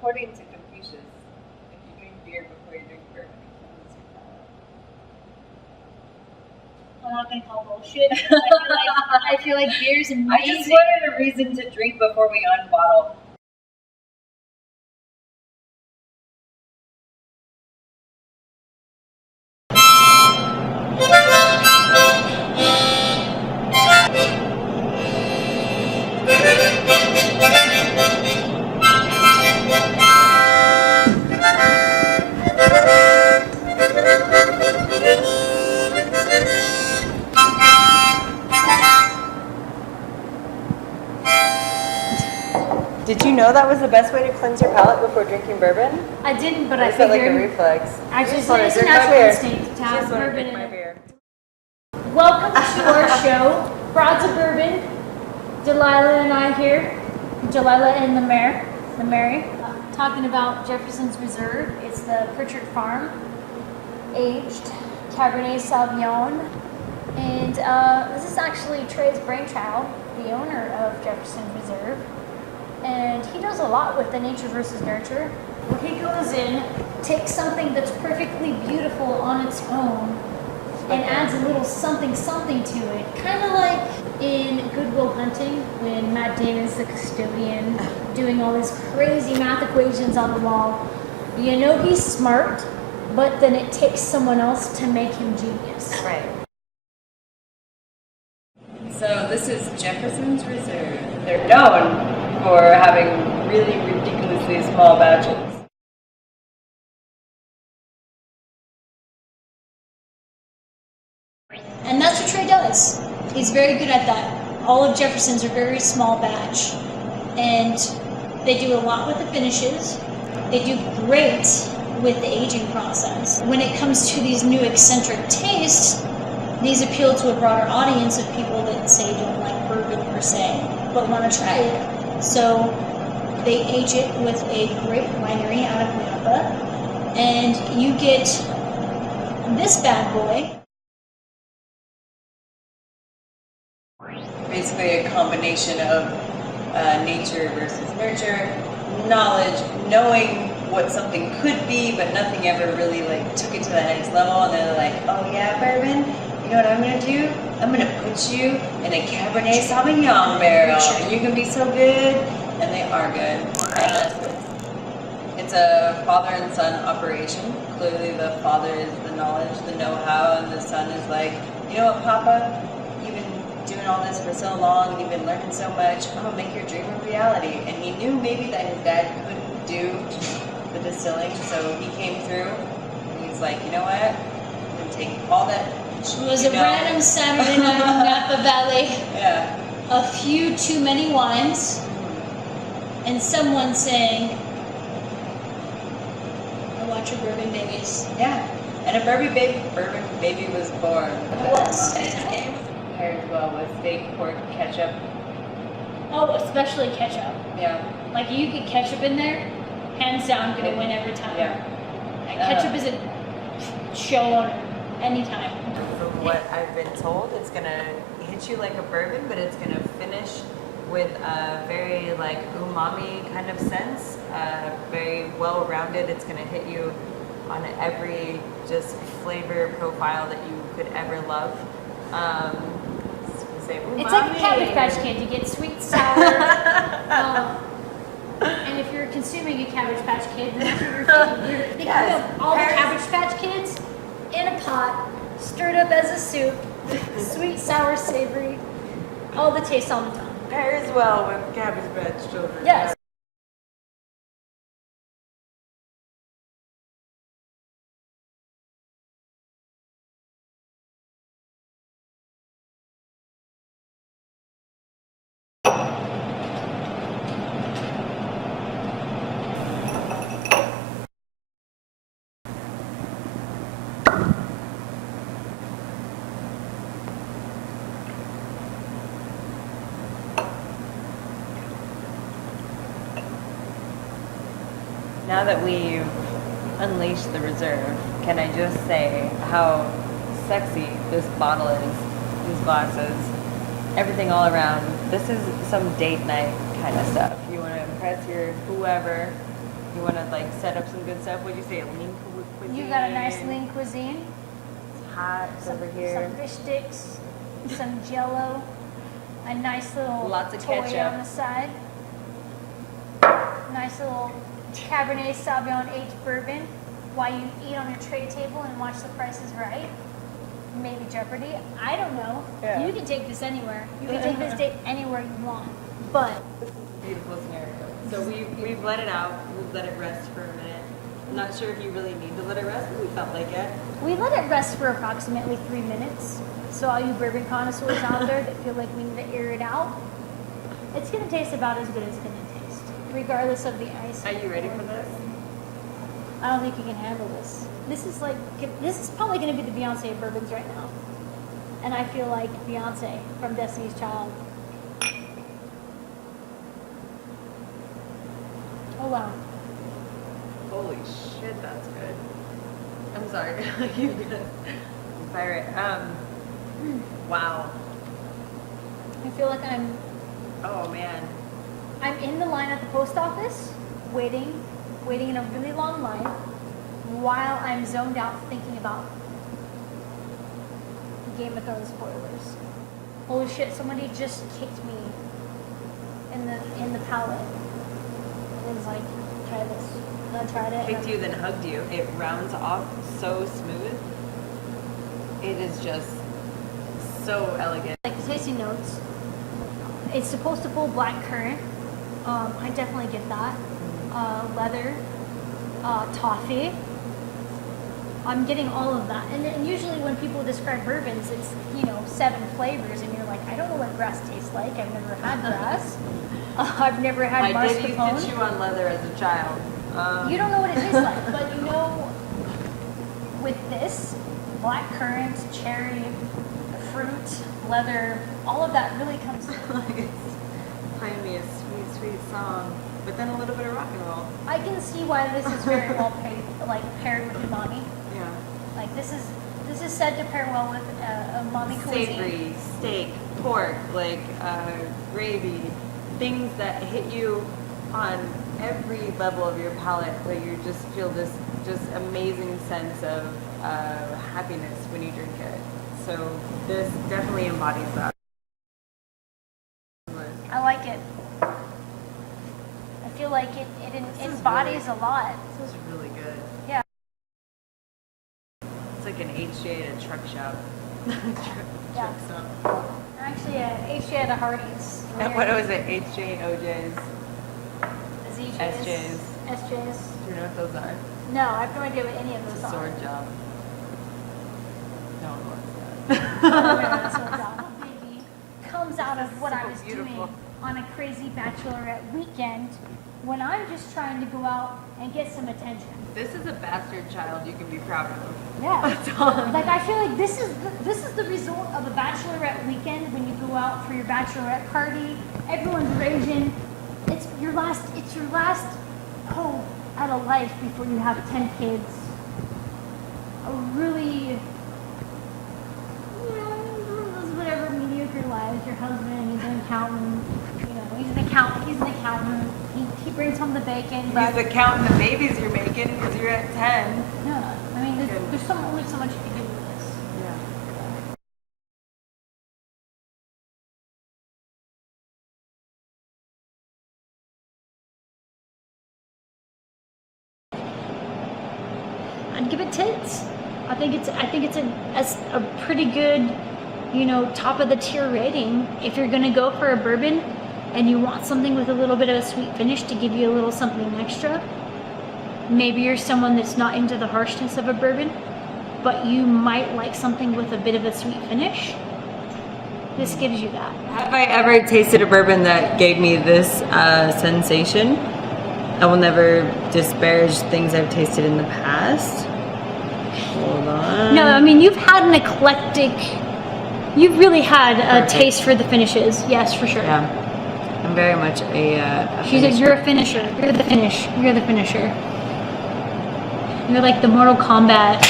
according to Confucius, if you drink beer before you drink bourbon, it cleanses your palate. I'm not gonna call bullshit. I feel like beer's amazing. I just wanted a reason to drink before we unbottle. Did you know that was the best way to cleanse your palate before drinking bourbon? I didn't, but I Is that figured. like a reflex? Actually, Just wanna it's a drink my natural beer. instinct to have Just wanna bourbon drink in my it. beer. Welcome to our show, Broads of Bourbon. Delilah and I here. Delilah and the Mary, talking about Jefferson's Reserve. It's the Pritchard Farm aged Cabernet Sauvignon. And this is actually Trey's brainchild, the owner of Jefferson's Reserve. And he does a lot with the nature versus nurture. Where he goes in, takes something that's perfectly beautiful on its own, and adds a little something to it. Kind of like in Good Will Hunting when Matt Damon's the custodian doing all these crazy math equations on the wall. You know he's smart, but then it takes someone else to make him genius. Right. So this is Jefferson's Reserve. They're known for having really ridiculously small batches. And that's what Trey does. He's very good at that. All of Jefferson's are very small batch. And they do a lot with the finishes. They do great with the aging process. When it comes to these new eccentric tastes, these appeal to a broader audience of people that say don't like bourbon per se, but want to try it. So they age it with a great winery out of Napa, and you get this bad boy. Basically a combination of nature versus nurture, knowledge, knowing what something could be, but nothing ever really like took it to the next level. And they're like, oh yeah, bourbon, you know what I'm gonna do? I'm gonna put you in a Cabernet Sauvignon barrel, and you can be so good. And they are good. It's a father and son operation. Clearly the father is the knowledge, the know-how, and the son is like, you know what, Papa? You've been doing all this for so long, and you've been learning so much. I'm gonna make your dream a reality. And he knew maybe that his dad couldn't do the distilling, so he came through, and he's like, you know what? I'm gonna take all that. It was a random Saturday night in Napa Valley. Yeah. A few too many wines, and someone saying, I watch your bourbon babies. Yeah. And a bourbon baby was born. What's his name? Paired well with steak, pork, ketchup. Oh, especially ketchup. Yeah. Like you get ketchup in there, hands down, gonna win every time. Yeah. And ketchup is a show owner anytime. From what I've been told, it's gonna hit you like a bourbon, but it's gonna finish with a very like umami kind of sense, very well-rounded. It's gonna hit you on every just flavor profile that you could ever love. It's like a Cabbage Patch Kid. You get sweet, sour. And if you're consuming a Cabbage Patch Kid, then that's what you're thinking. You're thinking of all the Cabbage Patch Kids in a pot, stirred up as a soup, sweet, sour, savory, all the tastes on the tongue. Pairs well with Cabbage Patch children. Yes. Now that we've unleashed the reserve, can I just say how sexy this bottle is, these glasses, everything all around. This is some date night kind of stuff. You want to impress your whoever, You want to like set up some good stuff? What'd you say? A lean cuisine? You got a nice lean cuisine. It's hot over here. Some fish sticks, some Jello, a nice little Lots of toy ketchup on the side. Nice little Cabernet Sauvignon aged bourbon while you eat on your tray table and watch The Price is Right. Maybe Jeopardy. I don't know. Yeah. You can take this anywhere. You can take this date anywhere you want. But This is a beautiful scenario. So we've let it out. We've let it rest for a minute. I'm not sure if you really need to let it rest, but we felt like it. we let it rest for approximately 3 minutes. So all you bourbon connoisseurs out there that feel like we need to air it out, it's going to taste about as good as it's going to taste, regardless of the ice. Are you ready for this? I don't think you can handle this. This is probably going to be the Beyonce of bourbons right now. And I feel like Beyonce from Destiny's Child. Oh wow. Holy shit, that's good. I'm sorry. You're good. Fire it. Wow. I feel like Oh man. I'm in the line at the post office, waiting in a really long line, while I'm zoned out thinking about Game of Thrones spoilers. Holy shit! Somebody just kicked me in the palate. It was like, try this. And I tried it. Kicked you, then hugged you. It rounds off so smooth. It is just so elegant. Like the tasting notes, it's supposed to pull black currant. I definitely get that. Leather, toffee. I'm getting all of that. And then usually when people describe bourbons, it's 7 flavors, and you're like, I don't know what grass tastes like. I've never had grass. I've never had I did used mascarpone. to chew on leather as a child. You don't know what it tastes like, but with this, black currant, cherry, fruit, leather, all of that really comes. It's playing me a sweet, sweet song, but then a little bit of rock and roll. I can see why this is very well paired with umami. Yeah. Like this is said to pair well with umami cuisine. Savory, steak, pork, gravy, things that hit you on every level of your palate, where you just feel this just amazing sense of happiness when you drink it. So this definitely embodies that. I like it. I feel like it embodies a lot. This is really good. Yeah. It's like an HJ at a truck shop. Yeah. Truck stop. Actually, HJ at a Hardee's. And what was it? HJ, OJs, ZJs, SJs. SJs. Do you know what those are? No, I have no idea what any of It's those a are. sword job. No one wants Oh, baby comes out of what I was beautiful. doing on a crazy bachelorette weekend when I'm just trying to go out and get some attention. This is a bastard child you can be proud of. Yeah. That's all. Like I feel like this is the result of a bachelorette weekend when you go out for your bachelorette party. Everyone's raging. It's your last hope at a life before you have 10 kids. A really whatever mediocre lives. Your husband, he's an accountant. He's an accountant. He brings home the bacon. But He's counting the babies you're making because you're at 10. yeah, I mean, there's only so much you can do with this. Yeah. I'd give it tits. I think it's a pretty good, top of the tier rating. If you're gonna go for a bourbon and you want something with a little bit of a sweet finish to give you a little something extra, maybe you're someone that's not into the harshness of a bourbon, but you might like something with a bit of a sweet finish. This gives you that. Have I ever tasted a bourbon that gave me this sensation? I will never disparage things I've tasted in the past. Hold on. No, I mean, you've had an eclectic, you've really had a taste for the finishes. Yes, for sure. Yeah. I'm very much You're a finisher. You're the finish. You're the finisher. You're like the Mortal Kombat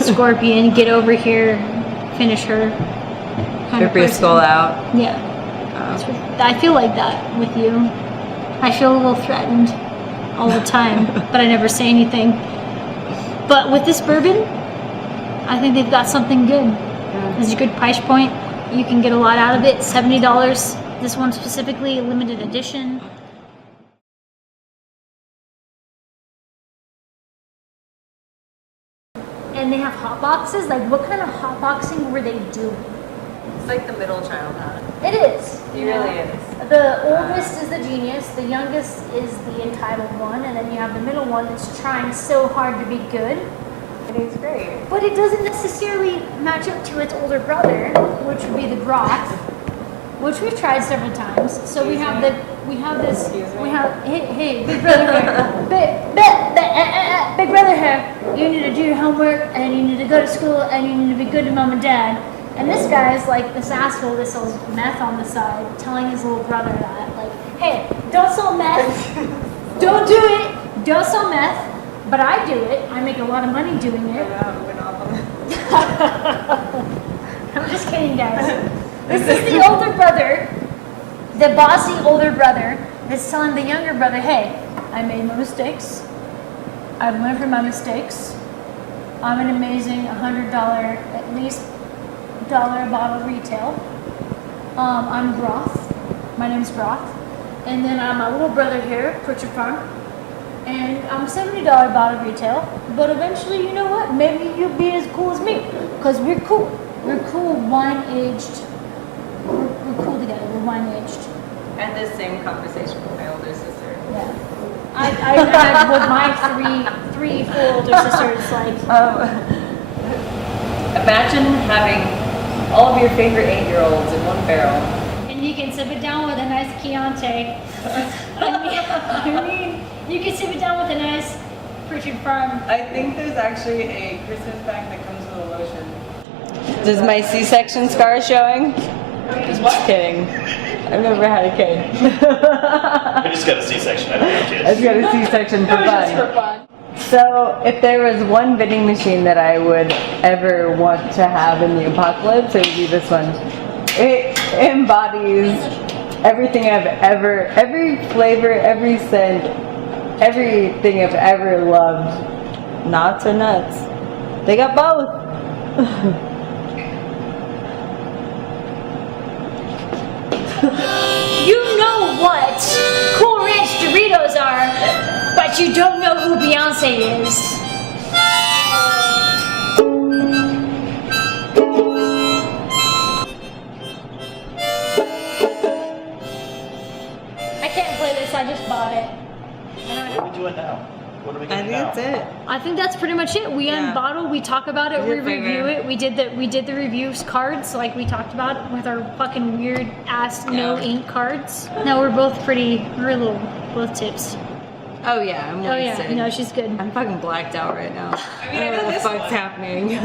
Scorpion. Get over here, finish her. Rip your skull out. Yeah. I feel like that with you. I feel a little threatened. all the time, but I never say anything. But with this bourbon, I think they've got something good. It's a good price point. You can get a lot out of it. $70. This one specifically, limited edition. And they have hot boxes. Like, what kind of hot boxing were they doing? It's like the middle child, huh? It is. It really is. The oldest is the genius, the youngest is the entitled one, and then you have the middle one that's trying so hard to be good. It is great. But it doesn't necessarily match up to its older brother, which would be the Groth, which we've tried several times. So hey, big brother here, big brother here. You need to do your homework, and you need to go to school, and you need to be good to mom and dad. And this guy is like this asshole that sells meth on the side, telling his little brother that, like, hey, don't sell meth, don't do it, don't sell meth, but I do it. I make a lot of money doing it. I'm just kidding, guys. This is the older brother, the bossy older brother, that's telling the younger brother, hey, I made my mistakes. I've learned from my mistakes. I'm an amazing $100 at least $1 a bottle retail. I'm Groth. My name's Groth. And then my little brother here, Pritchard Farm. And I'm $70 bottle retail. But eventually, you know what? Maybe you'll be as cool as me. Because we're cool. We're cool, wine-aged. We're cool together. We're wine-aged. And the same conversation with my older sister. Yeah. I had with my four older sisters, like... Imagine having all of your favorite 8-year-olds in one barrel. And you can sip it down with a nice Chianti. I mean, you can sip it down with a nice Pritchard Farm. I think there's actually a Christmas pack that comes with a lotion. Does my C-section scar showing? Just kidding. I've never had a kid. I just got a C-section. I don't have kids. I just got a C-section for fun. So, if there was one vending machine that I would ever want to have in the apocalypse, it would be this one. It embodies everything every flavor, every scent, everything I've ever loved. Knots or nuts. They got both. You know what Cool Ranch Doritos are, but you don't know who Beyonce is. I can't play this, I just bought it. What are we doing now? What are we I getting think now? that's it. I think that's pretty much it. We unbottle, we talk about it, we review it. We did the reviews cards like we talked about with our fucking weird ass no ink cards. No, we're both both tips. Oh yeah, I'm wasted. No, she's good. I'm fucking blacked out right now. I don't know what the fuck's happening.